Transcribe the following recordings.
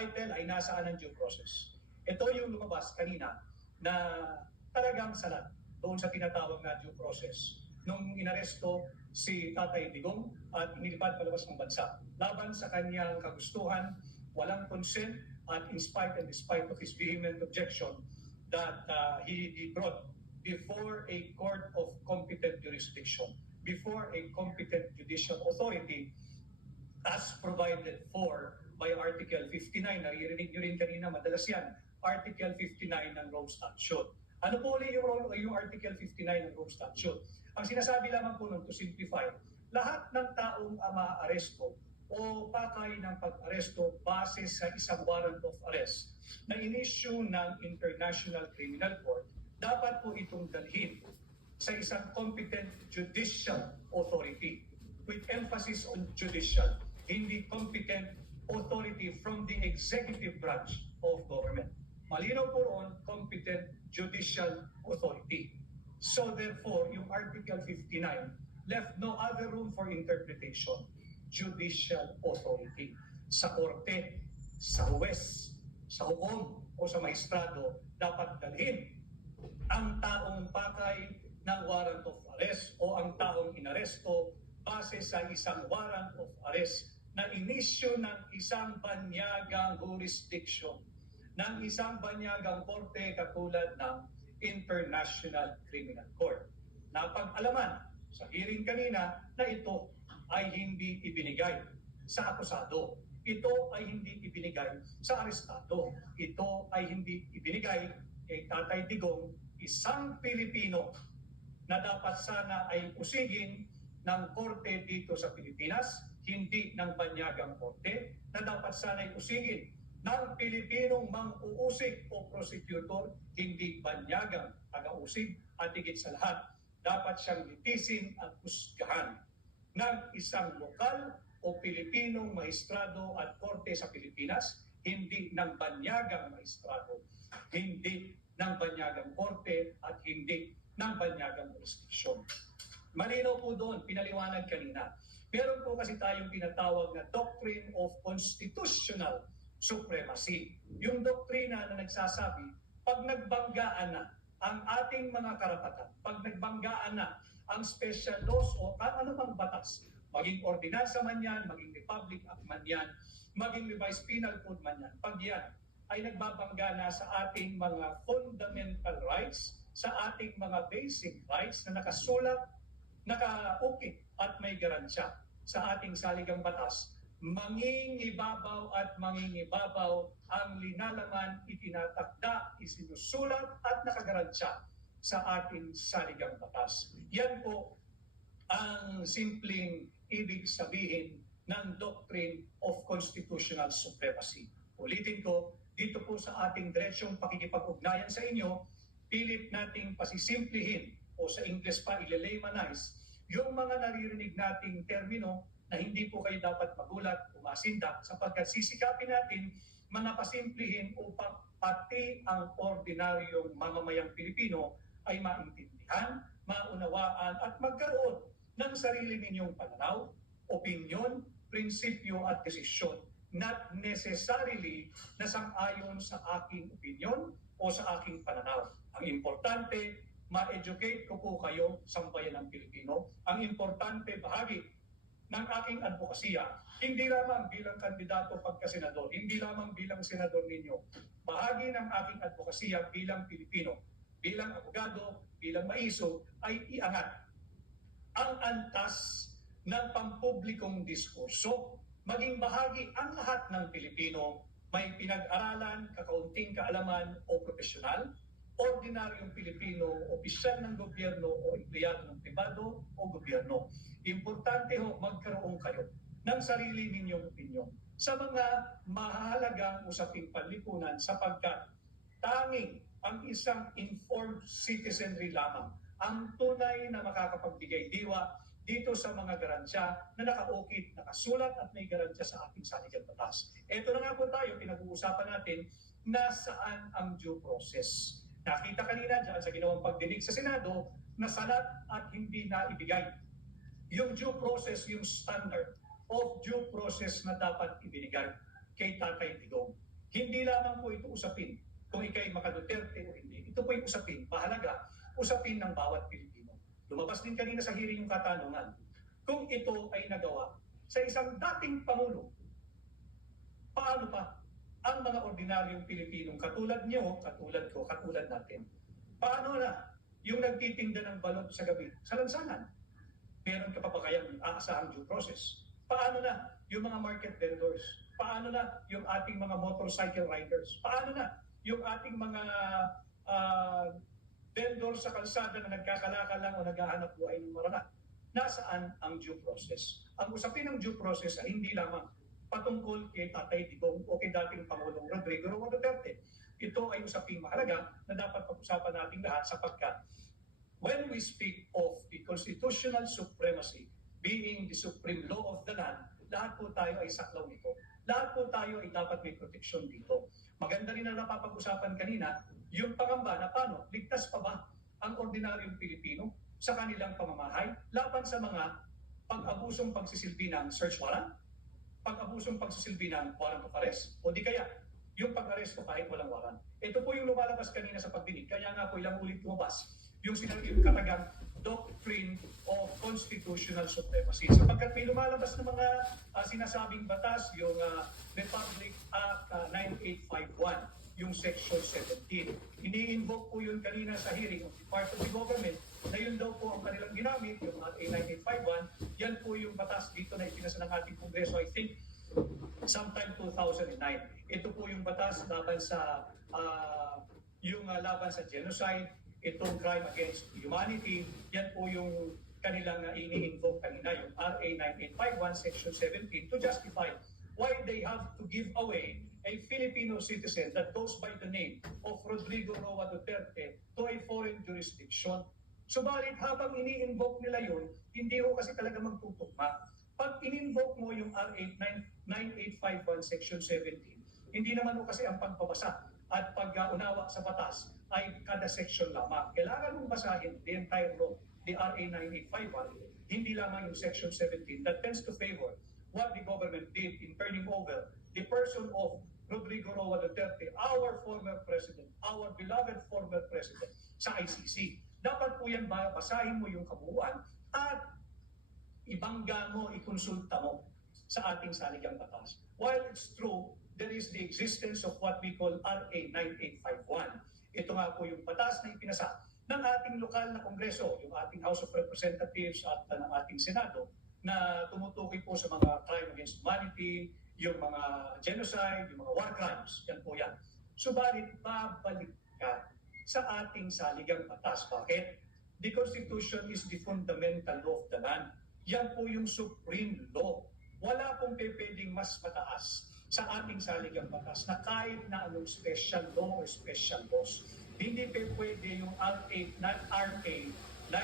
title ay nasaan ang due process. Ito yung lumabas kanina na talagang salat doon sa tinatawag na due process nung inaresto si Tatay Digong at inilipad palabas ng bansa laban sa kanyang kagustuhan, walang consent, at in spite and despite of his vehement objection that he brought before a court of competent jurisdiction, before a competent judicial authority as provided for by Article 59. Naririnig nyo rin kanina, madalas yan, Article 59 ng Rome Statute. Ano po ulit yung Article 59 ng Rome Statute? Ang sinasabi lamang po nun, to simplify, lahat ng taong maaaresto o pakay ng pag-aresto base sa isang warrant of arrest na inisyu ng International Criminal Court, dapat po itong dalhin sa isang competent judicial authority with emphasis on judicial, hindi competent authority from the executive branch of government. Malinaw po on competent judicial authority. So therefore, yung Article 59 left no other room for interpretation. Judicial authority. Sa korte, sa huwes, sa hukom o sa maestrado, dapat dalhin ang taong pakay ng warrant of arrest o ang taong inaresto base sa isang warrant of arrest na inisyu ng isang banyagang jurisdiction, ng isang banyagang korte katulad ng International Criminal Court. Napag-alaman sa hearing kanina na ito ay hindi ibinigay sa akusado. Ito ay hindi ibinigay sa arestado. Ito ay hindi ibinigay kay Tatay Digong, isang Pilipino na dapat sana ay usigin ng korte dito sa Pilipinas, hindi ng banyagang korte, na dapat sana ay usigin ng Pilipinong mang-uusig o prosecutor, hindi banyagang taga-usig, at higit sa lahat, dapat siyang litisin at husgahan ng isang lokal o Pilipinong maestrado at korte sa Pilipinas, hindi ng banyagang maestrado, hindi ng banyagang korte at hindi ng banyagang jurisdiksyon. Malinaw po doon, pinaliwanag kanina. Meron po kasi tayong tinatawag na Doctrine of Constitutional Supremacy. Yung doktrina na nagsasabi, pag nagbanggaan na ang ating mga karapatan, pag nagbanggaan na ang special laws o anumang batas, maging ordinansa man yan, maging Republic Act man yan, maging revised penal code man yan, pag yan ay nagbabangga na sa ating mga fundamental rights, sa ating mga basic rights na nakasulat, nakaukit at may garansya sa ating saligang batas, mangingibabaw at mangingibabaw ang linalaman, itinatakda, isinusulat at nakagaransya sa ating saligang batas. Yan po ang simpleng ibig sabihin ng Doctrine of Constitutional Supremacy. Ulitin ko, dito po sa ating diretsyong pakikipag-ugnayan sa inyo, pilit nating pasisimplihin o sa English pa i-laymanize yung mga naririnig nating termino na hindi po kayo dapat magulat, umasindak, sapagkat sisikapin natin manapasimplihin upang pati ang ordinaryong mamamayang Pilipino ay maintindihan, maunawaan at magkaroon ng sarili ninyong pananaw, opinyon, prinsipyo at desisyon, not necessarily na sang-ayon sa aking opinyon o sa aking pananaw. Ang importante, ma-educate ko po kayo, sambayan ng Pilipino. Ang importante, bahagi ng aking advokasya, hindi lamang bilang kandidato pagka-senador, hindi lamang bilang senador ninyo, bahagi ng aking advokasya bilang Pilipino, bilang abogado, bilang maiso, ay iangat ang antas ng pampublikong diskurso, maging bahagi ang lahat ng Pilipino, may pinag-aralan, kakaunting kaalaman o profesional, ordinaryong Pilipino, opisyal ng gobyerno o empleyado ng pribado o gobyerno. Importante ho, magkaroon kayo ng sarili ninyong opinyon sa mga mahalagang usaping panlipunan sapagkat tanging ang isang informed citizenry lamang ang tunay na makakapagbigay diwa dito sa mga garansya na nakaukit, nakasulat at may garansya sa ating saligang batas. Ito na nga po tayo, pinag-uusapan natin nasaan ang due process. Nakita kanina dyan sa ginawang pagdinig sa Senado na salat at hindi na ibigay yung due process, yung standard of due process na dapat ibinigay kay Tatay Digong. Hindi lamang po ito usapin kung ikay maka-Duterte o hindi. Ito po yung usapin, mahalaga, usapin ng bawat Pilipino. Lumabas din kanina sa hearing yung katanungan, kung ito ay nagawa sa isang dating Pangulo, paano pa ang mga ordinaryong Pilipinong katulad niyo, katulad ko, katulad natin? Paano na yung nagtitinda ng balot sa gabi sa lansangan? Meron ka pa ba kayang aasahang due process? Paano na yung mga market vendors? Paano na yung ating mga motorcycle riders? Paano na yung ating mga vendor sa kalsada na nagkakalakal lang o naghahanap buhay ng marama? Nasaan ang due process? Ang usapin ng due process ay hindi lamang patungkol kay Tatay Digong o kay dating Pangulong Rodrigo Roa Duterte. Ito ay usaping mahalaga na dapat pag-usapan nating lahat sapagkat when we speak of the constitutional supremacy being the supreme law of the land, lahat po tayo ay saklaw nito. Lahat po tayo ay dapat may proteksyon dito. Maganda rin na napapag-usapan kanina, yung pangamba na paano, ligtas pa ba ang ordinaryong Pilipino sa kanilang pamamahay laban sa mga pag-abusong pagsisilbi ng search warrant, pag-abusong pagsisilbi ng warrant of arrest, o di kaya yung pag-aresto kahit walang warrant. Ito po yung lumalabas kanina sa pagdinig, kaya nga po ilang ulit lumabas yung katagang doctrine of constitutional supremacy. Sapagkat may lumalabas na mga sinasabing batas, yung Republic Act 9851, yung Section 17. Ini-invoke po yun kanina sa hearing of the part of the government na yun daw po ang kanilang ginamit, yung RA 9851. Yan po yung batas dito na ipinasa ng ating Kongreso, I think, sometime 2009. Ito po yung batas laban sa laban sa genocide, itong crime against humanity. Yan po yung kanilang ini-invoke kanina, yung RA 9851 Section 17, to justify why they have to give away a Filipino citizen that goes by the name of Rodrigo Roa Duterte to a foreign jurisdiction. Subalit habang ini-invoke nila yun, hindi ho kasi talaga magtutugma. Pag in-invoke mo yung RA 9851 Section 17, hindi naman ho kasi ang pagbabasa at pag-unawa sa batas ay kada section lamang. Kailangan mong basahin the entire law, the RA 9851, hindi lamang yung Section 17 that tends to favor what the government did in turning over the person of Rodrigo Roa Duterte, our former president, our beloved former president, sa ICC. Dapat po yan basahin mo yung kabuuan at ibangga mo, ikonsulta mo sa ating saligang batas. While it's true, there is the existence of what we call RA 9851. Ito nga po yung batas na ipinasa ng ating lokal na kongreso, yung ating House of Representatives at ng ating Senado, na tumutukoy po sa mga crime against humanity, yung mga genocide, yung mga war crimes, yan po yan. Subalit, babalik ka sa ating saligang batas. Bakit? The Constitution is the fundamental law of the land. Yan po yung supreme law. Wala pong pwedeng mas mataas sa ating saligang batas na kahit na anong special law or special laws. Hindi pwede yung RA 9851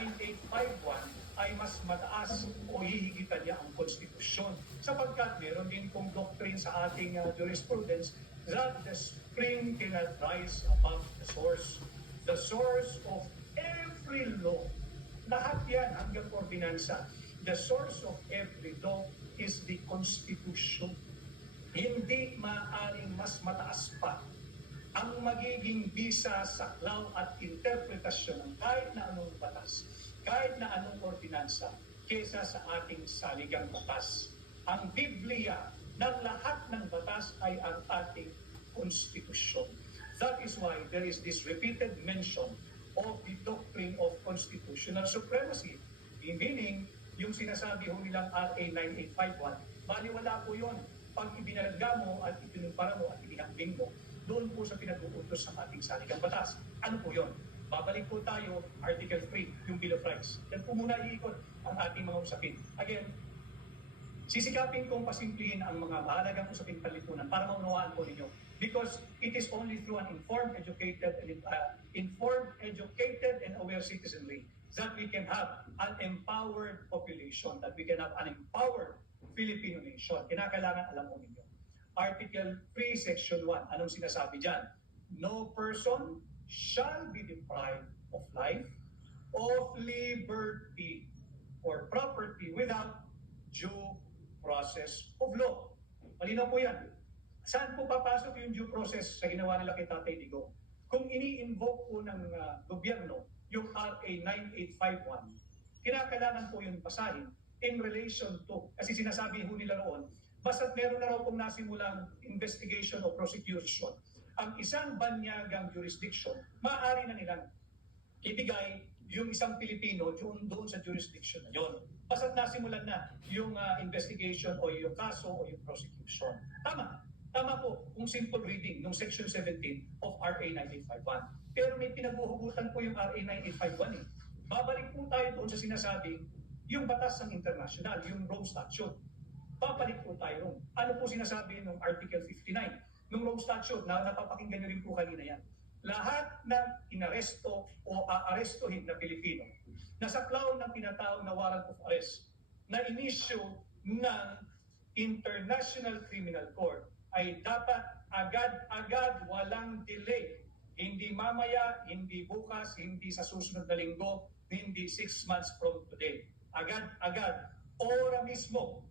ay mas mataas o hihigitan niya ang konstitusyon. Sapagkat meron din pong doctrine sa ating jurisprudence that the spring cannot rise above the source. The source of every law, lahat yan hanggang ordinansa, the source of every law is the Constitution. Hindi maaaring mas mataas pa ang magiging bisa, saklaw at interpretasyon ng kahit na anong batas, kahit na anong ordinansa, kesa sa ating saligang batas. Ang Biblia ng lahat ng batas ay ang ating konstitusyon. That is why there is this repeated mention of the doctrine of constitutional supremacy. Meaning, yung sinasabi ho nilang RA 9851, baliwala po yun. Pag ibinalagga mo at ipinumpara mo at inihambing mo, doon po sa pinag-uutos ng ating saligang batas. Ano po yun? Babalik po tayo, Article 3, yung Bill of Rights. Yan po muna iikot ang ating mga usapin. Again, sisikapin kong pasimplihin ang mga mahalagang usaping talikunan para maunawaan po ninyo. Because it is only through an informed, educated, and aware citizenry that we can have an empowered population, that we can have an empowered Filipino nation. Kinakailangan alam mo ninyo. Article 3, Section 1. Anong sinasabi dyan? No person shall be deprived of life, of liberty, or property without due process of law. Malinaw po yan. Saan po papasok yung due process sa ginawa nila kay Tatay Digong? Kung ini-invoke po ng gobyerno yung RA 9851, kinakailangan po yung basahin in relation to, kasi sinasabi ho nila roon, basta't meron na raw pong nasimulang investigation o prosecution, ang isang banyagang jurisdiction, maaari na nilang ibigay yung isang Pilipino doon sa jurisdiction na yon. Basta't nasimulan na yung investigation o yung kaso o yung prosecution. Tama. Tama po kung simple reading ng Section 17 of RA 9851. Pero may pinaghuhugutan po yung RA 9851 eh. Babalik po tayo doon sa sinasabi yung batas ng international, yung Rome Statute. Babalik po tayo doon. Ano po sinasabi ng Article 59 ng Rome Statute na napapakinggan nyo rin po kanina yan? Lahat ng inaresto o aarestohin na Pilipino na saklaw ng tinatawag na warrant of arrest na inisyu ng International Criminal Court ay dapat agad-agad, walang delay. Hindi mamaya, hindi bukas, hindi sa susunod na linggo, hindi 6 months from today. Agad-agad, ora mismo,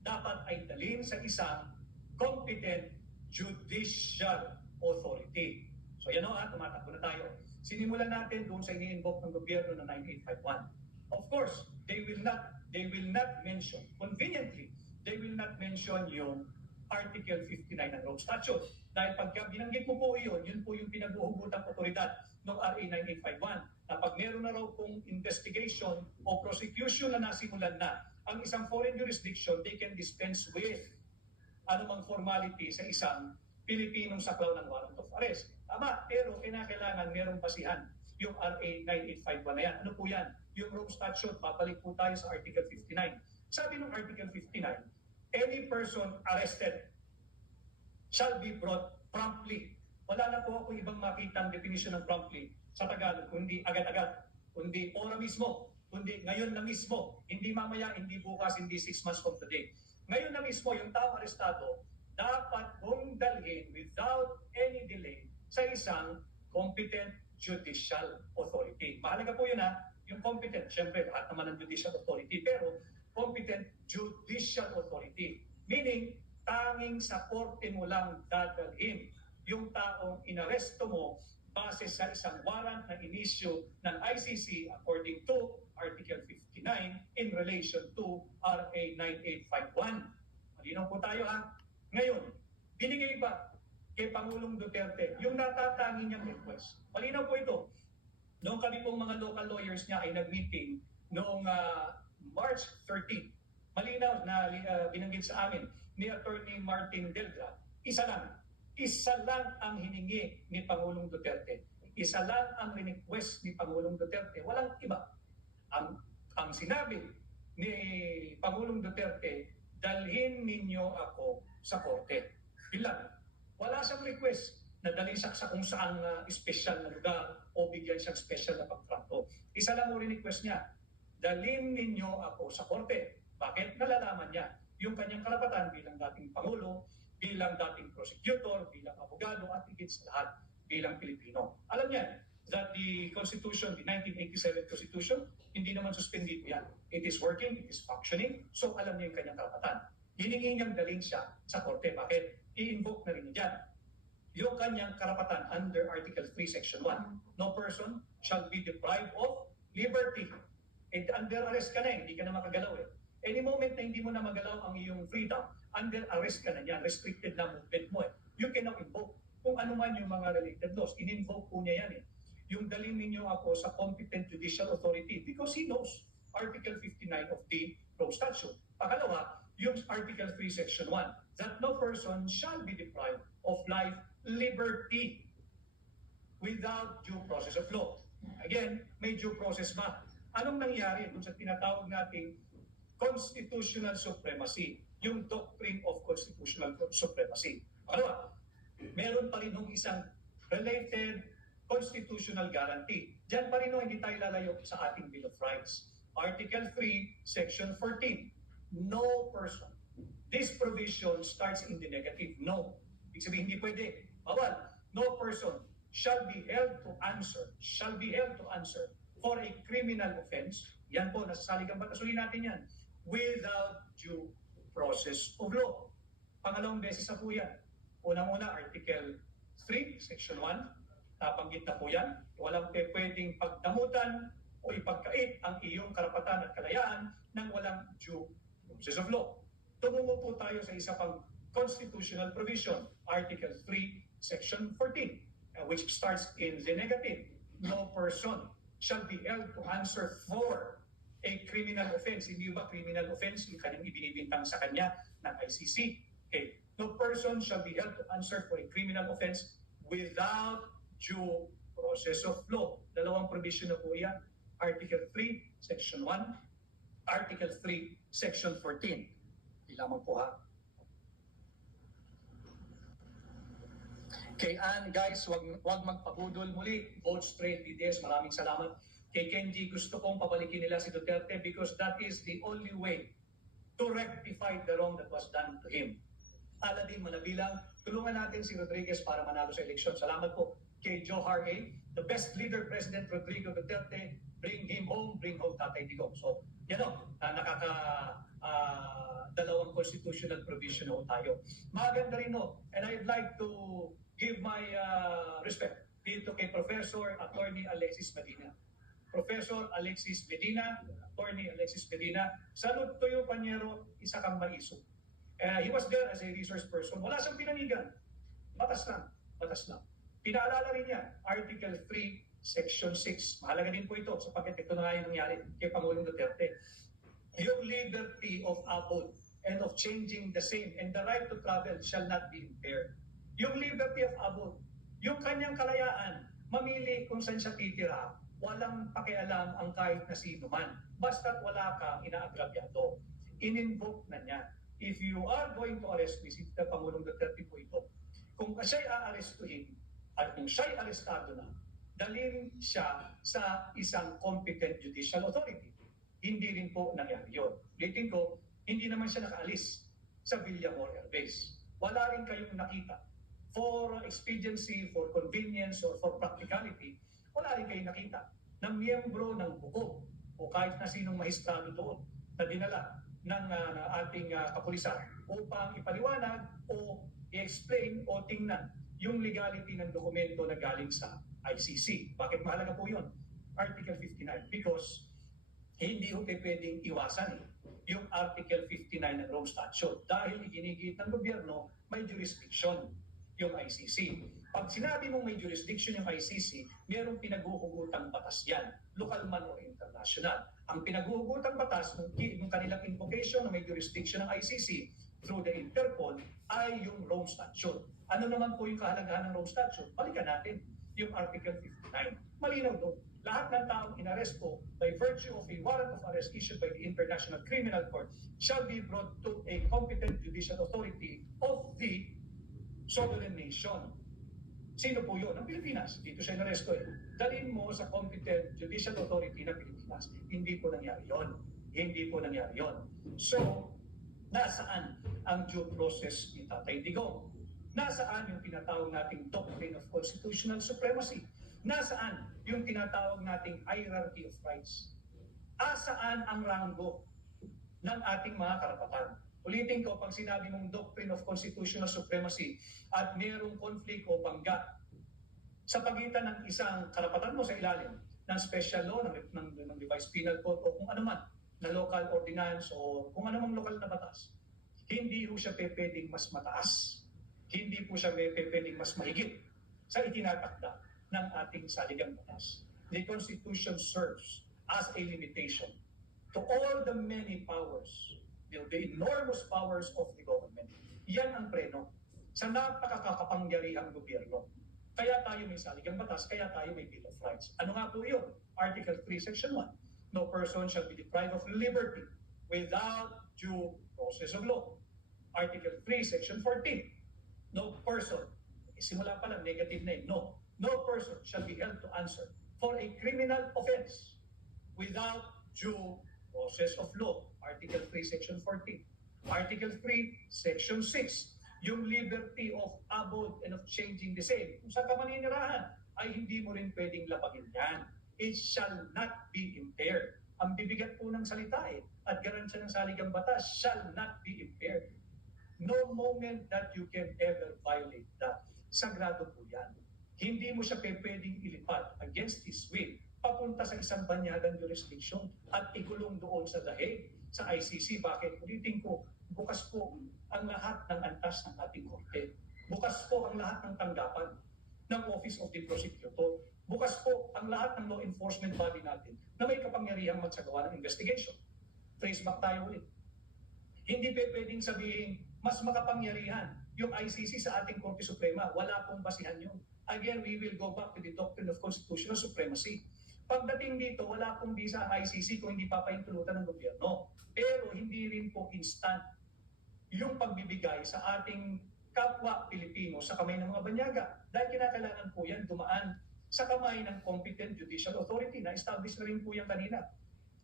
dapat ay dalhin sa isang competent judicial authority. So yan o, tumatakbo na tayo. Sinimulan natin doon sa ini-invoke ng gobyerno ng 9851. Of course, they will not mention, conveniently, they will not mention yung Article 59 ng Rome Statute. Dahil pagka binanggit mo po yun po yung pinaghuhugutang otoridad ng RA 9851 na pag meron na raw pong investigation o prosecution na nasimulan na ang isang foreign jurisdiction, they can dispense with anumang formality sa isang Pilipinong saklaw ng warrant of arrest. Tama, pero kinakailangan merong basihan yung RA 9851 na yan. Ano po yan? Yung Rome Statute, babalik po tayo sa Article 59. Sabi ng Article 59, any person arrested shall be brought promptly. Wala na po ako ibang makitang definition ng promptly sa Tagalog, kundi agad-agad, kundi ora mismo, kundi ngayon na mismo, hindi mamaya, hindi bukas, hindi 6 months from today. Ngayon na mismo, yung tao arestado, dapat mong dalhin without any delay sa isang competent judicial authority. Mahalaga po yun yung competent, syempre lahat naman ng judicial authority, pero competent judicial authority. Meaning, tanging sa korte mo lang dadalhin yung taong inaresto mo base sa isang warrant na inisyu ng ICC according to Article 59 in relation to RA 9851. Malinaw po tayo Ngayon, binigay ba kay Pangulong Duterte yung natatangi niyang request? Malinaw po ito. Noong kami pong mga local lawyers niya ay nag-meeting noong March 13, malinaw na binanggit sa amin ni Attorney Martin Delga, isa lang ang hiningi ni Pangulong Duterte. Isa lang ang request ni Pangulong Duterte. Walang iba. Ang sinabi ni Pangulong Duterte, dalhin ninyo ako sa korte. Ilan? Wala siyang request na dalhin siya sa kung saan special na lugar o bigyan siyang special na pagtrato. Isa lang ang request niya, dalhin ninyo ako sa korte. Bakit? Nalalaman niya yung kanyang karapatan bilang dating Pangulo, bilang dating prosecutor, bilang abogado, at higit sa lahat bilang Pilipino. Alam niya that the Constitution, the 1987 Constitution, hindi naman suspendido yan. It is working, it is functioning, so alam niya yung kanyang karapatan. Hiningi niyang dalhin siya sa korte. Bakit? I-invoke na rin niya yung kanyang karapatan under Article 3, Section 1. No person shall be deprived of liberty. Under arrest ka na hindi ka na makagalaw Any moment na hindi mo na magalaw ang iyong freedom, under arrest ka na yan, restricted na movement mo You can now invoke kung ano man yung mga related laws. In-invoke po niya yan Yung dalhin ninyo ako sa competent judicial authority because he knows Article 59 of the Rome Statute. Pangalawa, yung Article 3, Section 1, that no person shall be deprived of life, liberty, without due process of law. Again, may due process ba? Anong nangyari dun sa tinatawag nating constitutional supremacy, yung doctrine of constitutional supremacy? Pangalawa, meron pa rin nung isang related constitutional guarantee. Diyan pa rin hindi tayo lalayo sa ating Bill of Rights. Article 3, Section 14, no person. This provision starts in the negative. No. Ibig sabihin, hindi pwede. Bawal. No person shall be held to answer for a criminal offense. Yan po, nasa saligang batas. Ulitin natin yan. Without due process of law. Pangalawang beses na po yan. Unang-una, Article 3, Section 1, nabanggit na po yan. Walang pwedeng pagdamutan o ipagkait ang iyong karapatan at kalayaan ng walang due process of law. Tumungo po tayo sa isa pang constitutional provision, Article 3, Section 14, which starts in the negative. No person shall be held to answer for a criminal offense. Hindi ba criminal offense yung kanyang ibinibintang sa kanya ng ICC? Okay. No person shall be held to answer for a criminal offense without due process of law. Dalawang provision na po yan. Article 3, Section 1, Article 3, Section 14. Lamang po ha. Kay Ann, guys, wag magpabudol muli. Vote straight DDS. Maraming salamat. Kay Kenji, gusto kong pabalikin nila si Duterte because that is the only way to rectify the wrong that was done to him. Aladin Manabilang, tulungan natin si Rodriguez para manalo sa eleksyon. Salamat po kay Johar A. The best leader, President Rodrigo Duterte. Bring him home, bring home Tatay Digong. So, yan o, dalawang constitutional provision o tayo. Maganda rin o, and I'd like to give my respect dito kay Professor Attorney Alexis Medina. Professor Alexis Medina, Attorney Alexis Medina, salud to yung panyero, isa kang maiso. He was there as a resource person. Wala siyang pinanigan. Batas lang. Batas lang. Pinaalala rin niya, Article 3, Section 6. Mahalaga din po ito sapagkat ito na nga yung nangyari kay Pangulong Duterte. Yung liberty of abode and of changing the same and the right to travel shall not be impaired. Yung liberty of abode, yung kanyang kalayaan, mamili kung saan siya titira, walang pakialam ang kahit na sino man. Basta't wala kang inaagrabyado. In-invoke na niya. If you are going to arrest me, si Pangulong Duterte po ito, kung siya'y aarestuhin at kung siya'y arestado na, dalhin siya sa isang competent judicial authority. Hindi rin po nangyari yun. Ulitin ko, hindi naman siya nakaalis sa Villamor Air Base. Wala rin kayong nakita. For expediency, for convenience, or for practicality, wala rin kayong nakita ng miyembro ng bukog o kahit na sinong mahistrado doon na dinala ng ating kapulisan upang ipaliwanag o i-explain o tingnan yung legality ng dokumento na galing sa ICC. Bakit mahalaga po yun? Article 59. Because hindi ho pwedeng iwasan yung Article 59 ng Rome Statute dahil iginigit ng gobyerno may jurisdiction yung ICC. Pag sinabi mong may jurisdiction yung ICC, mayroong pinaguhugutang batas yan, local man o international. Ang pinaguhugutang batas ng kanilang invocation na may jurisdiction ng ICC through the Interpol ay yung Rome Statute. Ano naman po yung kahalagahan ng Rome Statute? Balikan natin yung Article 59. Malinaw doon. Lahat ng taong inaresto by virtue of a warrant of arrest issued by the International Criminal Court shall be brought to a competent judicial authority of the sovereign nation. Sino po yun? Ang Pilipinas. Dito siya inaresto eh. Dalhin mo sa competent judicial authority ng Pilipinas. Hindi po nangyari yun. Hindi po nangyari yun. So, nasaan ang due process ni Tatay Digong? Nasaan yung tinatawag nating doctrine of constitutional supremacy? Nasaan yung tinatawag nating hierarchy of rights? Asaan ang ranggo ng ating mga karapatan? Ulitin ko, pag sinabi mong doctrine of constitutional supremacy at mayroong conflict o bangga sa pagitan ng isang karapatan mo sa ilalim ng special law, ng revised penal code o kung ano man na local ordinance o kung ano mang lokal na batas, hindi po siya pwedeng mas mataas. Hindi po siya pwedeng mas mahigit sa itinatakda ng ating saligang batas. The Constitution serves as a limitation to all the many powers, the enormous powers of the government. Yan ang preno sa napakakapangyarihang gobyerno. Kaya tayo may saligang batas, kaya tayo may Bill of Rights. Ano nga po yun? Article 3, Section 1. No person shall be deprived of liberty without due process of law. Article 3, Section 14. No person, simula pa lang, negative na yun, no person shall be held to answer for a criminal offense without due process of law. Article 3, Section 14. Article 3, Section 6. Yung liberty of abode and of changing the same. Kung sa kamaninirahan, ay hindi mo rin pwedeng lapagin yan. It shall not be impaired. Ang bibigat po ng salita at garansya ng saligang batas shall not be impaired. No moment that you can ever violate that. Sagrado po yan. Hindi mo siya pwedeng ilipat against his will papunta sa isang banyagang jurisdiction at ikulong doon sa dahig sa ICC. Bakit? Ulitin ko, bukas po ang lahat ng antas ng ating korte. Bukas po ang lahat ng tanggapan ng Office of the Prosecutor. Bukas po ang lahat ng law enforcement body natin na may kapangyarihang magsagawa ng investigation. Trace back tayo ulit. Hindi pwedeng sabihin mas makapangyarihan yung ICC sa ating Korte Suprema. Wala pong basihan yun. Again, we will go back to the doctrine of constitutional supremacy. Pagdating dito, wala pong bisa ang ICC kung hindi papahintulutan ng gobyerno. Pero hindi rin po instant yung pagbibigay sa ating kapwa Pilipino sa kamay ng mga banyaga. Dahil kinakailangan po yan dumaan sa kamay ng competent judicial authority na establish na rin po yan kanina.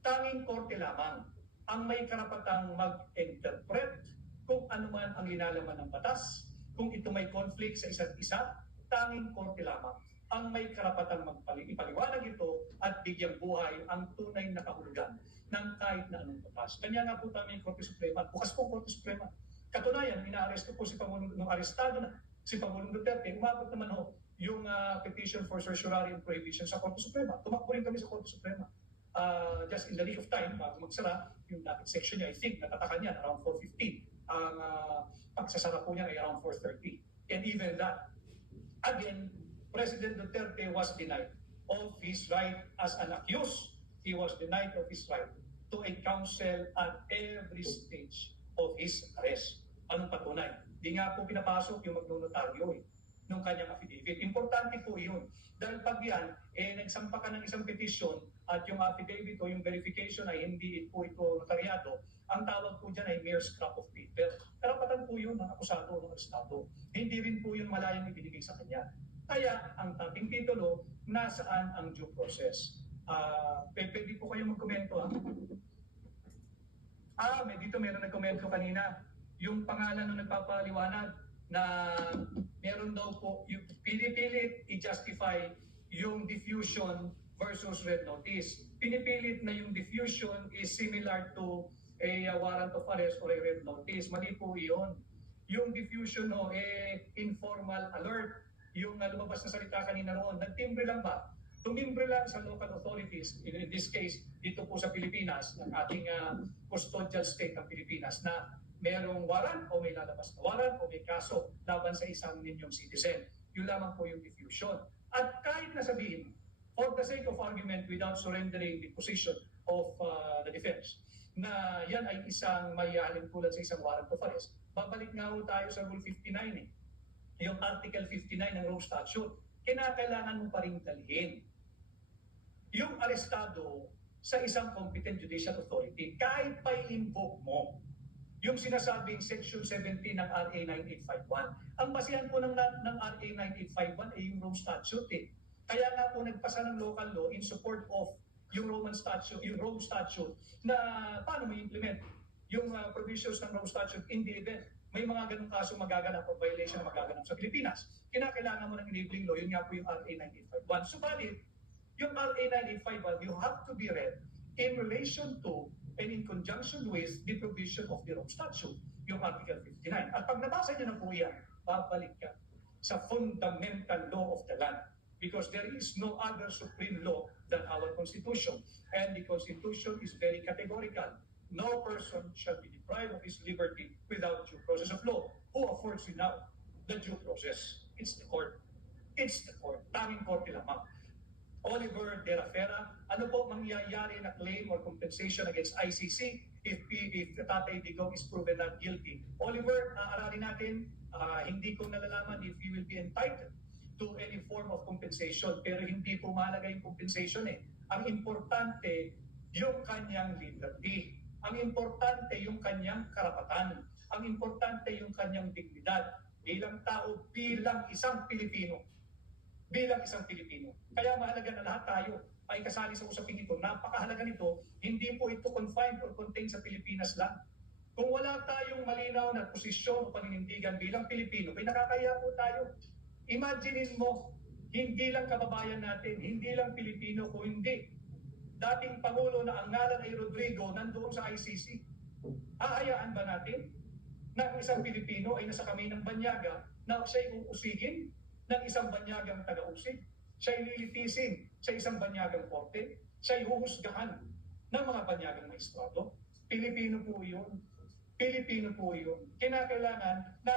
Tanging korte lamang ang may karapatang mag-interpret kung ano man ang linalaman ng batas. Kung ito may conflict sa isa't isa, tanging korte lamang ang may karapatang ipaliwanag ito at bigyang buhay ang tunay na kahulugan ng kahit na anong batas. Kanya nga po tayo yung Korte Suprema. Bukas po Korte Suprema. Katunayan, inaaresto po si Pangulong, nung arestado na si Pangulong Duterte, umabot naman ho yung petition for certiorari and prohibition sa Korte Suprema. Tumakbo rin kami sa Korte Suprema. Just in the nick of time, bago magsara, yung section niya, I think, natatakan niya around 4:15. Ang pagsasara po niya ay around 4:30. And even that, again, President Duterte was denied of his right as an accused. He was denied of his right to a counsel at every stage of his arrest. Anong patunay? Di nga po pinapasok yung magnonotaryo nung kanyang affidavit. Importante po yun. Dahil pag yan, nagsampa ka ng isang petisyon at yung affidavit o yung verification ay hindi po ito notaryado, ang tawag po dyan ay mere scrap of paper. Karapatan po yun ng akusado o ng arestado. Hindi rin po yun malayang ibinigay sa kanya. Kaya ang ating titulo, nasaan ang due process? Pwede po kayo magkomento dito meron nagkomento kanina. Yung pangalan ng nagpapaliwanag na meron daw po, yung pinipilit i-justify yung diffusion versus red notice. Pinipilit na yung diffusion is similar to a warrant of arrest or a red notice. Mali po yun. Yung diffusion informal alert. Yung lumabas na salita kanina roon, nagtimbre lang ba? Tumimbre lang sa local authorities, in this case, dito po sa Pilipinas, ng ating custodial state ng Pilipinas, na merong warrant o may lalabas na warrant o may kaso laban sa isang ninyong citizen. Yun lamang po yung diffusion. At kahit na sabihin, for the sake of argument without surrendering the position of the defense, na yan ay isang may tulad sa isang warrant of arrest, babalik nga ho tayo sa Rule 59 yung Article 59 ng Rome Statute, kinakailangan mo pa rin dalhin yung arestado sa isang competent judicial authority kahit pa i-invoke mo yung sinasabing Section 17 ng RA 9851. Ang basihan po ng RA 9851 ay yung Rome Statute. Kaya nga po nagpasa ng local law in support of yung Rome Statute na paano mo implement yung provisions ng Rome Statute in the event may mga ganung kaso magaganap o violation na magaganap sa Pilipinas. Kinakailangan mo ng enabling law, yun nga po yung RA 9851. Subalit, yung RA 9851, you have to be read in relation to and in conjunction with the provision of the Rome Statute, yung Article 59. At pag nabasa niyo na po yan, babalik ka sa fundamental law of the land because there is no other supreme law than our Constitution. And the Constitution is very categorical. No person shall be deprived of his liberty without due process of law. Who affords you now the due process? It's the court. It's the court. Tanging korte lamang. Oliver De La Fera, ano po mangyayari na claim or compensation against ICC if Tatay Digong is proven not guilty? Oliver, aralin natin, hindi ko nalalaman if he will be entitled to any form of compensation, pero hindi po mahalaga yung compensation Ang importante, yung kanyang liberty. Ang importante yung kanyang karapatan. Ang importante yung kanyang dignidad bilang tao, bilang isang Pilipino. Bilang isang Pilipino. Kaya mahalaga na lahat tayo ay kasali sa usaping ito. Napakahalaga nito, hindi po ito confined or contained sa Pilipinas lang. Kung wala tayong malinaw na posisyon o paninindigan bilang Pilipino, ay nakakaya po tayo. Imaginin mo, hindi lang kababayan natin, hindi lang Pilipino, kung hindi dating Pangulo na ang ngalan ay Rodrigo nandoon sa ICC. Hahayaan ba natin na ang isang Pilipino ay nasa kamay ng banyaga na siya'y uusigin ng isang banyagang taga-usig, siya'y lilitisin sa isang banyagang korte, siya'y huhusgahan ng mga banyagang maestrado. Pilipino po yun. Pilipino po yun. Kinakailangan na